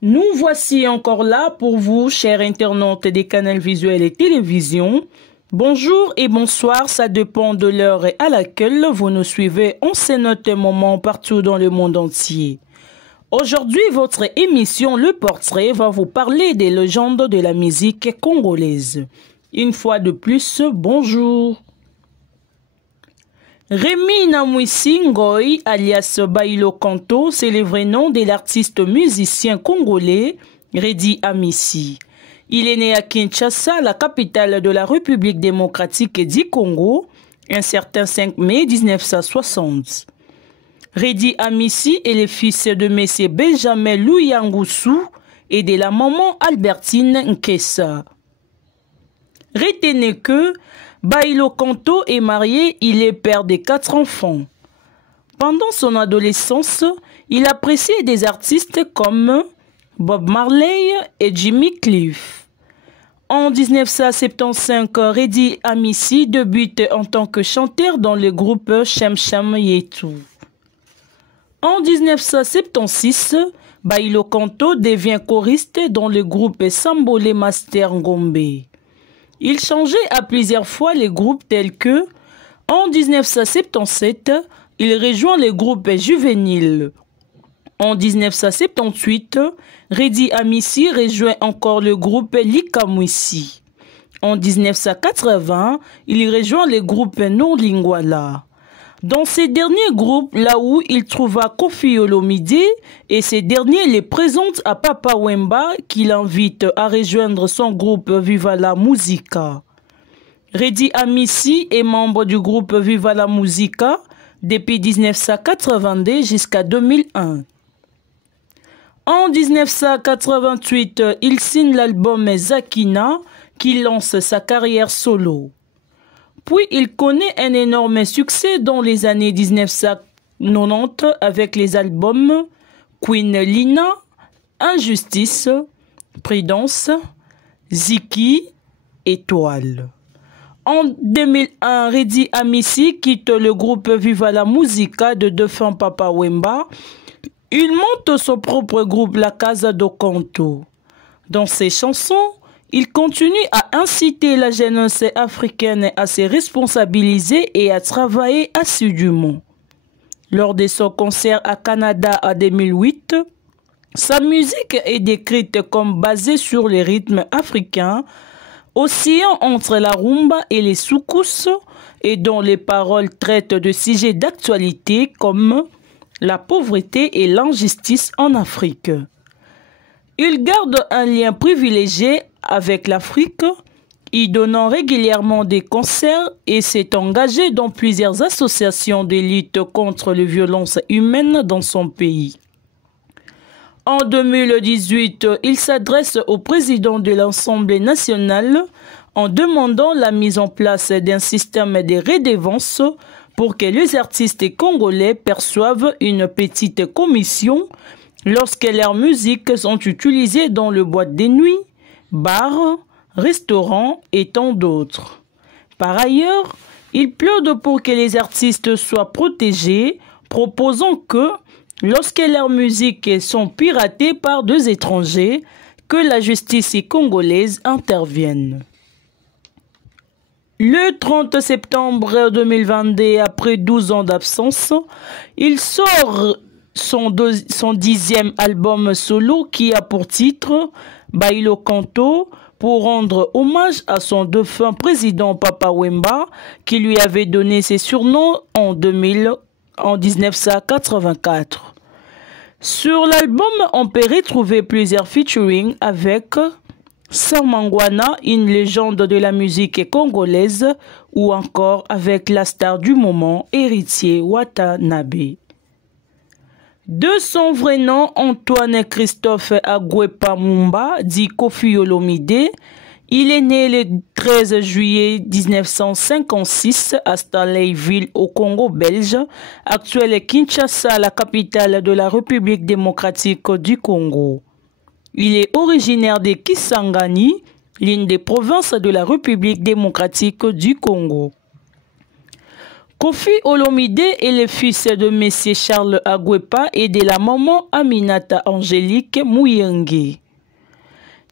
Nous voici encore là pour vous, chers internautes des canaux visuels et télévision. Bonjour et bonsoir, ça dépend de l'heure à laquelle vous nous suivez en ce moment partout dans le monde entier. Aujourd'hui, votre émission Le Portrait va vous parler des légendes de la musique congolaise. Une fois de plus, bonjour. Rémi Namwisi Ngoy, alias Bailo Kanto, c'est le vrai nom de l'artiste musicien congolais Redi Amissi. Il est né à Kinshasa, la capitale de la République démocratique du Congo, un certain 5 mai 1960. Redi Amissi est le fils de M. Benjamin Louyangousou et de la maman Albertine Nkessa. Retenez que Bailo Kanto est marié, il est père de 4 enfants. Pendant son adolescence, il appréciait des artistes comme Bob Marley et Jimmy Cliff. En 1975, Redi Amissi débute en tant que chanteur dans le groupe Shem Shem Yetu. En 1976, Bailo Kanto devient choriste dans le groupe Sambole Master Ngombe. Il changeait à plusieurs fois les groupes tels que, en 1977, il rejoint le groupe Juvénile. En 1978, Redi Amissi rejoint encore le groupe Likamwisi. En 1980, il rejoint le groupe Nolingwala. Dans ces derniers groupes, là où il trouva Koffi Olomide et ces derniers les présentent à Papa Wemba qui l'invite à rejoindre son groupe Viva la Musica. Redi Amissi est membre du groupe Viva la Musica depuis 1982 jusqu'à 2001. En 1988, il signe l'album Zakina qui lance sa carrière solo. Puis il connaît un énorme succès dans les années 1990 avec les albums Queen Lina, Injustice, Prudence, Ziki, Étoile. En 2001, Redi Amissi quitte le groupe Viva la Musica de défunt Papa Wemba. Il monte son propre groupe La Casa do Canto. Dans ses chansons, il continue à inciter la jeunesse africaine à se responsabiliser et à travailler assidûment. Lors de son concert à Canada en 2008, sa musique est décrite comme basée sur les rythmes africains, oscillant entre la rumba et les soukous, et dont les paroles traitent de sujets d'actualité comme la pauvreté et l'injustice en Afrique. Il garde un lien privilégié avec l'Afrique, y donnant régulièrement des concerts et s'est engagé dans plusieurs associations de lutte contre les violences humaines dans son pays. En 2018, il s'adresse au président de l'Assemblée nationale en demandant la mise en place d'un système de redevances pour que les artistes congolais perçoivent une petite commission lorsque leurs musiques sont utilisées dans le boîte de nuit, bars, restaurants et tant d'autres. Par ailleurs, il plaide pour que les artistes soient protégés, proposant que, lorsque leurs musiques sont piratées par des étrangers, que la justice congolaise intervienne. Le 30 septembre 2022, après 12 ans d'absence, il sort son 10e album solo qui a pour titre Bailo Kanto pour rendre hommage à son défunt président Papa Wemba qui lui avait donné ses surnoms en 1984. Sur l'album, on peut retrouver plusieurs featuring avec Samangwana, une légende de la musique congolaise, ou encore avec la star du moment, Héritier Watanabe. De son vrai nom, Antoine Christophe Agwepa Mumba, dit Koffi Olomide, il est né le 13 juillet 1956 à Stanleyville au Congo belge, actuel Kinshasa, la capitale de la République démocratique du Congo. Il est originaire de Kisangani, l'une des provinces de la République démocratique du Congo. Kofi Olomide est le fils de Messieurs Charles Agwepa et de la maman Aminata Angélique Mouyengue.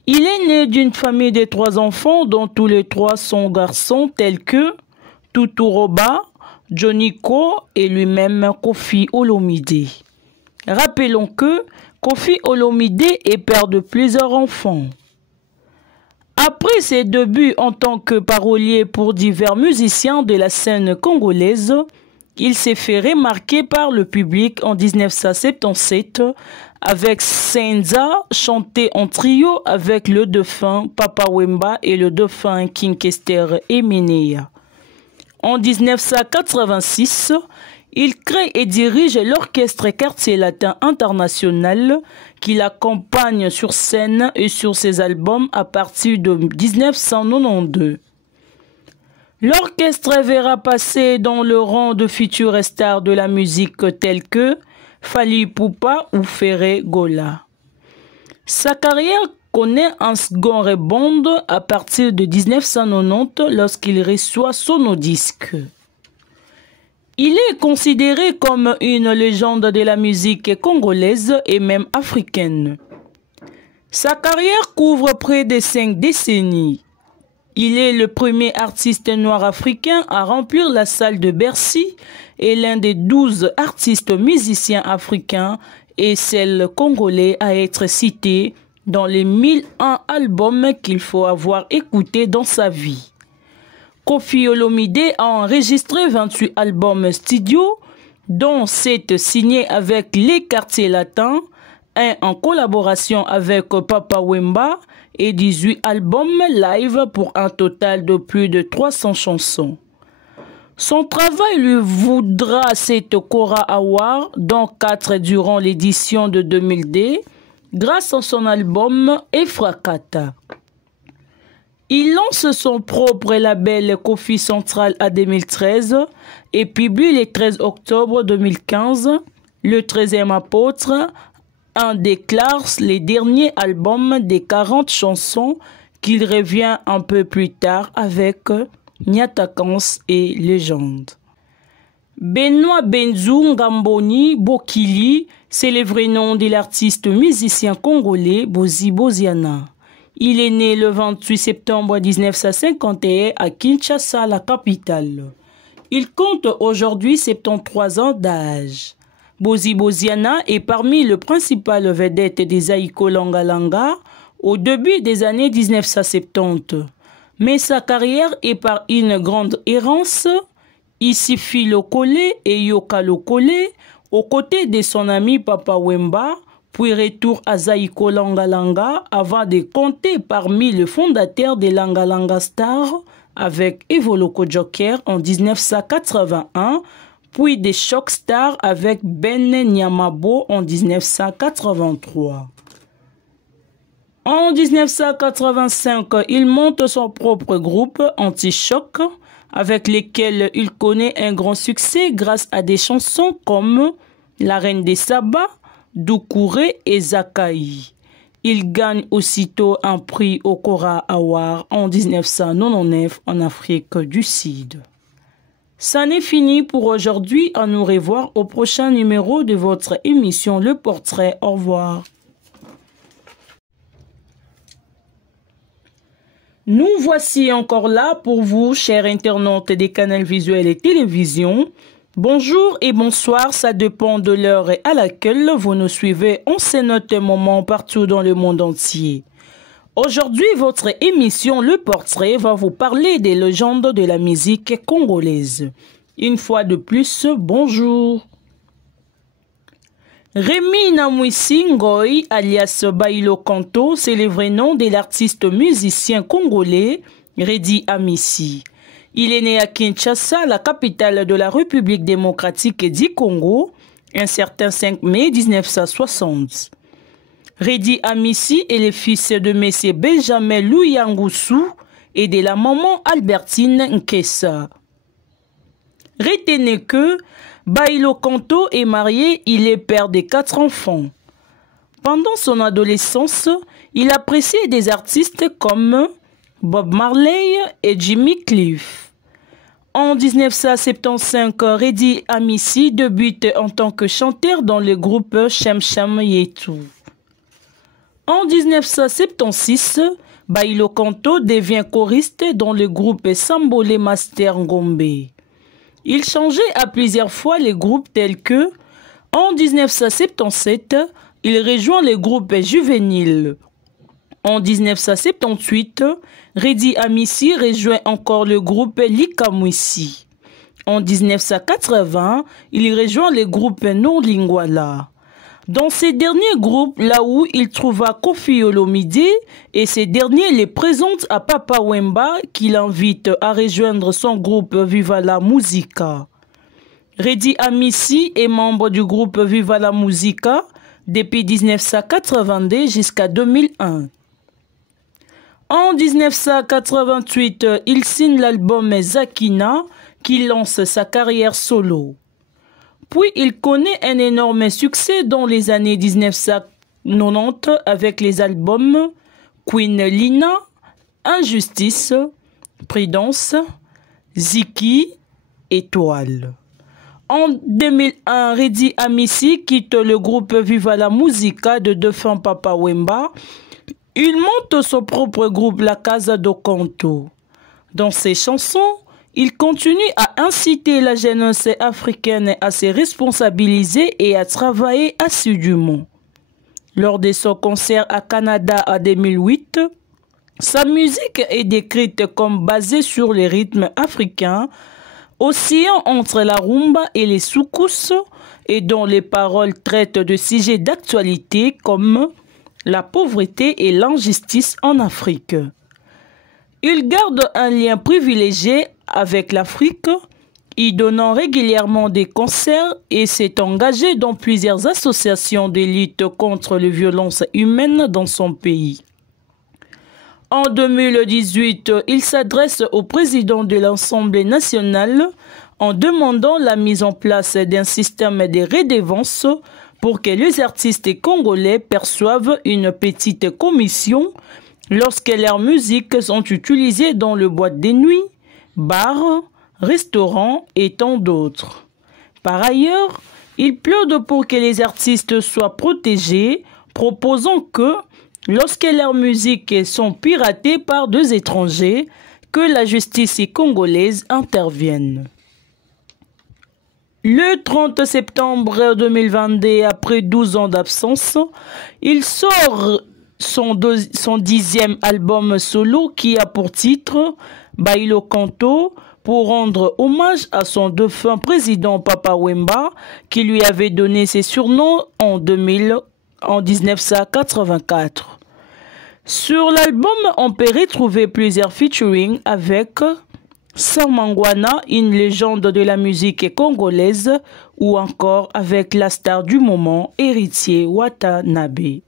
Il est né d'une famille de 3 enfants dont tous les 3 sont garçons tels que Tuturoba, Joniko et lui-même Kofi Olomide. Rappelons que Kofi Olomide est père de plusieurs enfants. Après ses débuts en tant que parolier pour divers musiciens de la scène congolaise, il s'est fait remarquer par le public en 1977 avec Senza, chanté en trio avec le défunt Papa Wemba et le défunt King Kester Eminea. En 1986, il crée et dirige l'Orchestre Quartier Latin International qui l'accompagne sur scène et sur ses albums à partir de 1992. L'orchestre verra passer dans le rang de futures stars de la musique telles que Fally Ipupa ou Ferré Gola. Sa carrière connaît un second rebond à partir de 1990 lorsqu'il reçoit Sonodisque. Il est considéré comme une légende de la musique congolaise et même africaine. Sa carrière couvre près de 5 décennies. Il est le premier artiste noir africain à remplir la salle de Bercy et l'un des 12 artistes musiciens africains et celle congolais à être cité dans les 1001 albums qu'il faut avoir écoutés dans sa vie. Kofi Olomide a enregistré 28 albums studio, dont 7 signés avec les Quartiers Latins, un en collaboration avec Papa Wemba et 18 albums live pour un total de plus de 300 chansons. Son travail lui vaudra 7 Kora Awards, dont 4 durant l'édition de 2002, grâce à son album Efrakata. Il lance son propre label Kofi Central en 2013 et publie le 13 octobre 2015 le 13e apôtre, un des Clars, les derniers albums des 40 chansons qu'il revient un peu plus tard avec Nyatakans et Légende. Benoît Benzu Ngamboni Bokili, c'est le vrai nom de l'artiste musicien congolais Bozi Boziana. Il est né le 28 septembre 1951 à Kinshasa, la capitale. Il compte aujourd'hui 73 ans d'âge. Bozi Boziana est parmi les principales vedettes des Aïko Langa au début des années 1970. Mais sa carrière est par une grande errance. Isifi Lokole et Yoka Lokole, aux côtés de son ami Papa Wemba, puis retour à Zaïko Langa avant de compter parmi les fondateurs de Langa Star avec Evoloko Joker en 1981, puis des Shock Stars avec Ben Nyamabo en 1983. En 1985, il monte son propre groupe Anti-Choc avec lesquels il connaît un grand succès grâce à des chansons comme La Reine des Sabbats, Doucouré et Zakai. Il gagne aussitôt un prix au Kora Award en 1999 en Afrique du Sud. Ça n'est fini pour aujourd'hui. À nous revoir au prochain numéro de votre émission Le Portrait. Au revoir. Nous voici encore là pour vous, chers internautes des canaux visuels et télévision. Bonjour et bonsoir, ça dépend de l'heure à laquelle vous nous suivez en ce notre moment partout dans le monde entier. Aujourd'hui, votre émission Le Portrait va vous parler des légendes de la musique congolaise. Une fois de plus, bonjour. Rémi Namwisi Ngoy, alias Bailo Kanto, c'est le vrai nom de l'artiste musicien congolais Redi Amissi. Il est né à Kinshasa, la capitale de la République démocratique du Congo, un certain 5 mai 1960. Redi Amissi est le fils de M. Benjamin Louyangusu et de la maman Albertine Nkessa. Retenez que Bailo Kanto est marié, il est père de 4 enfants. Pendant son adolescence, il appréciait des artistes comme Bob Marley et Jimmy Cliff. En 1975, Reddy Amissi débute en tant que chanteur dans le groupe Chem Chem Yetu. En 1976, Bailo Kanto devient choriste dans le groupe Sambole Master Ngombe. Il changeait à plusieurs fois les groupes tels que, en 1977, il rejoint le groupe Juvénile. En 1978, Reddy Amissi rejoint encore le groupe Likamwisi. En 1980, il rejoint le groupe Non Lingwala. Dans ces derniers groupes, là où il trouva Koffi Olomide et ces derniers les présentent à Papa Wemba qui l'invite à rejoindre son groupe Viva la Musica. Reddy Amissi est membre du groupe Viva la Musica depuis 1982 jusqu'à 2001. En 1988, il signe l'album Zakina qui lance sa carrière solo. Puis il connaît un énorme succès dans les années 1990 avec les albums Queen Lina, Injustice, Prudence, Ziki, Étoile. En 2001, Reddy Amissi quitte le groupe Viva la Musica de défunt Papa Wemba. Il monte son propre groupe La Casa do Canto. Dans ses chansons, il continue à inciter la jeunesse africaine à se responsabiliser et à travailler assidûment. Lors de son concert à Canada en 2008, sa musique est décrite comme basée sur les rythmes africains, oscillant entre la rumba et les soukous, et dont les paroles traitent de sujets d'actualité comme la pauvreté et l'injustice en Afrique. Il garde un lien privilégié avec l'Afrique, y donnant régulièrement des concerts et s'est engagé dans plusieurs associations de lutte contre les violences humaines dans son pays. En 2018, il s'adresse au président de l'Assemblée nationale en demandant la mise en place d'un système de redevances pour que les artistes congolais perçoivent une petite commission lorsque leurs musiques sont utilisées dans le boîte de nuit, bars, restaurants et tant d'autres. Par ailleurs, il plaide pour que les artistes soient protégés, proposant que, lorsque leurs musiques sont piratées par deux étrangers, que la justice congolaise intervienne. Le 30 septembre 2022, après 12 ans d'absence, il sort son 10e album solo qui a pour titre Bailo Kanto pour rendre hommage à son défunt président Papa Wemba qui lui avait donné ses surnoms en 1984. Sur l'album, on peut retrouver plusieurs featuring avec Samangwana, une légende de la musique congolaise, ou encore avec la star du moment, Héritier Watanabe.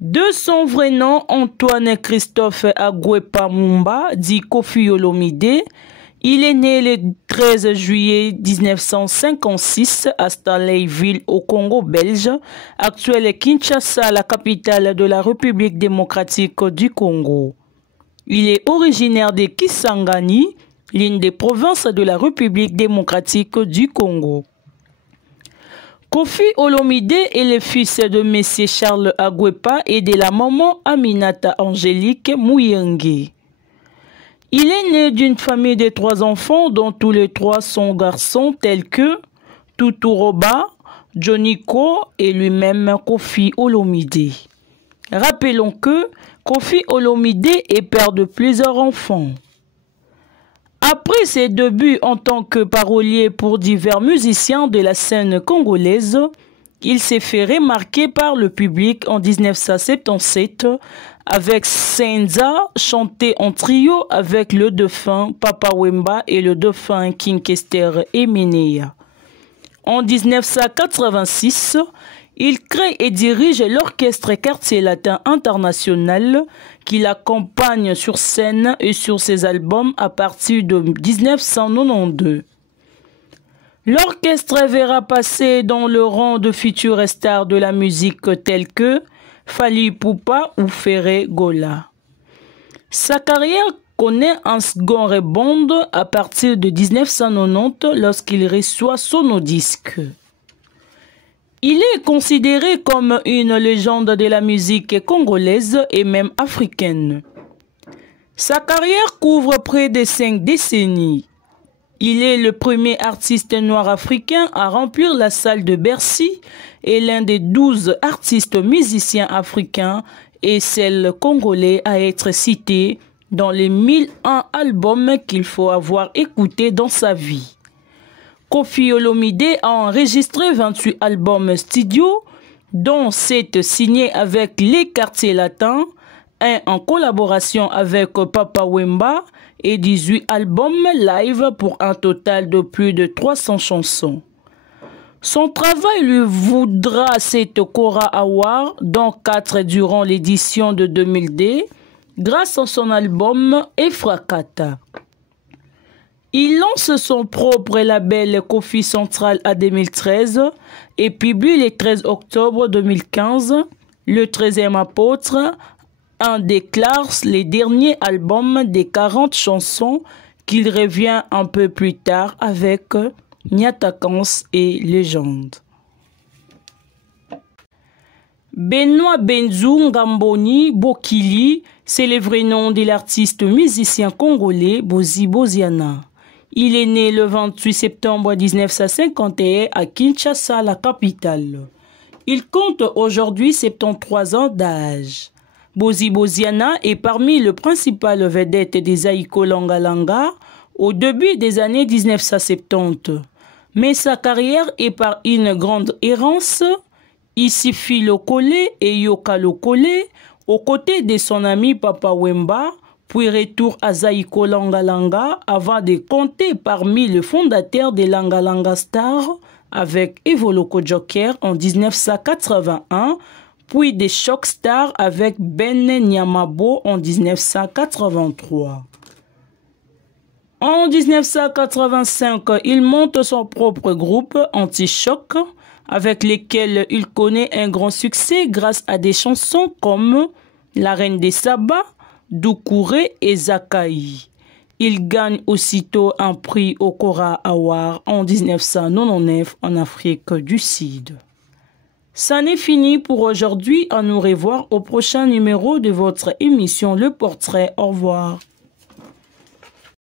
De son vrai nom, Antoine Christophe Agwepa Mumba, dit Koffi Olomide, il est né le 13 juillet 1956 à Stanleyville, au Congo belge, actuelle Kinshasa, la capitale de la République démocratique du Congo. Il est originaire de Kisangani, l'une des provinces de la République démocratique du Congo. Koffi Olomide est le fils de M. Charles Agwepa et de la maman Aminata Angélique Mouyengue. Il est né d'une famille de 3 enfants dont tous les 3 sont garçons tels que Tuturoba, Joniko et lui-même Koffi Olomide. Rappelons que Koffi Olomide est père de plusieurs enfants. Après ses débuts en tant que parolier pour divers musiciens de la scène congolaise, il s'est fait remarquer par le public en 1977 avec Senza, chanté en trio avec le défunt Papa Wemba et le défunt King Kester Emenea. En 1986, il crée et dirige l'Orchestre Quartier Latin International qui l'accompagne sur scène et sur ses albums à partir de 1992. L'orchestre verra passer dans le rang de futures stars de la musique telles que Fally Ipupa ou Ferré Gola. Sa carrière connaît un second rebond à partir de 1990 lorsqu'il reçoit son disque. Il est considéré comme une légende de la musique congolaise et même africaine. Sa carrière couvre près de 5 décennies. Il est le premier artiste noir africain à remplir la salle de Bercy et l'un des 12 artistes musiciens africains et celle congolais à être cité dans les 1001 albums qu'il faut avoir écoutés dans sa vie. Koffi Olomide a enregistré 28 albums studio, dont 7 signés avec les Quartiers Latins, un en collaboration avec Papa Wemba et 18 albums live pour un total de plus de 300 chansons. Son travail lui vaudra 7 Cora Awards, dont 4 durant l'édition de 2002, grâce à son album Efrakata. Il lance son propre label Koffi Central en 2013 et publie le 13 octobre 2015 le 13e apôtre, un des Clars, les derniers albums des 40 chansons qu'il revient un peu plus tard avec Nyatakans et Légende. Benoît Benzu Ngamboni Bokili, c'est le vrai nom de l'artiste musicien congolais Bozi Boziana. Il est né le 28 septembre 1951 à Kinshasa, la capitale. Il compte aujourd'hui 73 ans d'âge. Bozi Boziana est parmi les principales vedettes des Aïko Langa au début des années 1970. Mais sa carrière est par une grande errance. Isifi Lokole et Yoka Lokole, aux côtés de son ami Papa Wemba, puis retour à Zaïko Langa avant de compter parmi les fondateurs de Langa Star avec Evoloko Joker en 1981, puis des Shock Stars avec Ben Nyamabo en 1983. En 1985, il monte son propre groupe Anti-Choc, avec lesquels il connaît un grand succès grâce à des chansons comme La Reine des Sabbats, Doucouré et Zakai. Il gagne aussitôt un prix au Cora Award en 1999 en Afrique du Sud. Ça n'est fini pour aujourd'hui. À nous revoir au prochain numéro de votre émission Le Portrait. Au revoir.